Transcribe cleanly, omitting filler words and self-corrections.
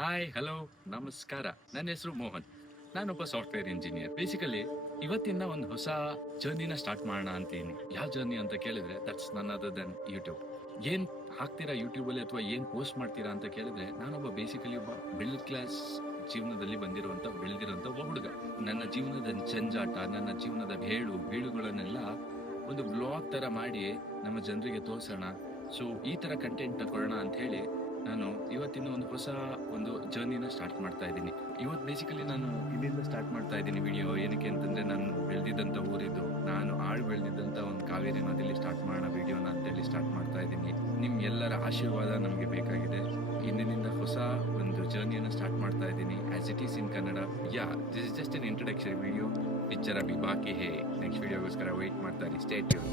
Hi, hello, ನಮಸ್ಕಾರ. ನನ್ನ ಹೆಸರು ಮೋಹನ್. ನಾನೊಬ್ಬ ಸಾಫ್ಟ್ವೇರ್ ಇಂಜಿನಿಯರ್. ಬೇಸಿಕಲಿ ಇವತ್ತಿಂದ ಒಂದು ಹೊಸ ಜರ್ನಿನ ಸ್ಟಾರ್ಟ್ ಮಾಡೋಣ ಅಂತೀನಿ. ಯಾವ ಜರ್ನಿ ಅಂತ ಕೇಳಿದ್ರೆ ದಟ್ಸ್ ನನ್ ಅದರ್ ದೆನ್ ಯೂಟ್ಯೂಬ್. ಏನ್ ಹಾಕ್ತೀರಾ ಯೂಟ್ಯೂಬಲ್ಲಿ ಅಥವಾ ಏನ್ ಪೋಸ್ಟ್ ಮಾಡ್ತೀರಾ ಅಂತ ಕೇಳಿದ್ರೆ ನಾನೊಬ್ಬ ಬೇಸಿಕಲಿ ಒಬ್ಬ ಮಿಡಲ್ ಕ್ಲಾಸ್ ಜೀವನದಲ್ಲಿ ಬೆಳೆದಿರುವಂತ ಒಬ್ಬ ಹುಡುಗ. ನನ್ನ ಜೀವನದ ಜಂಜಾಟ, ನನ್ನ ಜೀವನದ ಬೀಳುಗಳನ್ನೆಲ್ಲ ಒಂದು ಬ್ಲಾಗ್ ತರ ಮಾಡಿ ನಮ್ಮ ಜನರಿಗೆ ತೋರ್ಸೋಣ. ಸೊ ಈ ತರ ಕಂಟೆಂಟ್ ಕೊಡೋಣ ಅಂತ ಹೇಳಿ ನಾನು ಇವತ್ತಿನ ಒಂದು ಜರ್ನಿನ ಸ್ಟಾರ್ಟ್ ಮಾಡ್ತಾ ಇದ್ದೀನಿ. ಇವತ್ತು ಬೇಸಿಕಲಿ ನಾನು ಇಲ್ಲಿಂದ ಸ್ಟಾರ್ಟ್ ಮಾಡ್ತಾ ಇದ್ದೀನಿ ವಿಡಿಯೋ. ಏನಕ್ಕೆ ಅಂತಂದ್ರೆ ನಾನು ಬೆಳೆದಿದ್ದಂಥ ಊರಿದ್ದು, ನಾನು ಬೆಳೆದಿದ್ದಂಥ ಒಂದು ಕಾವೇರಿ ನದಿಯಲ್ಲಿ ಸ್ಟಾರ್ಟ್ ಮಾಡೋಣ ವಿಡಿಯೋನ ಅಂತೇಳಿ ಸ್ಟಾರ್ಟ್ ಮಾಡ್ತಾ ಇದ್ದೀನಿ. ನಿಮ್ ಎಲ್ಲರ ಆಶೀರ್ವಾದ ನಮಗೆ ಬೇಕಾಗಿದೆ. ಇಂದಿನಿಂದ ಹೊಸ ಒಂದು ಜರ್ನಿಯನ್ನು ಸ್ಟಾರ್ಟ್ ಮಾಡ್ತಾ ಇದ್ದೀನಿ as it is in Kannada. This is just N introduction video. Picture Abhi ಬಾಕಿ ಹೇ. ನೆಕ್ಸ್ಟ್ ವಿಡಿಯೋಗೋಸ್ಕರ ವೇಟ್ ಮಾಡ್ತಾ ಇರಿ. Stay tune.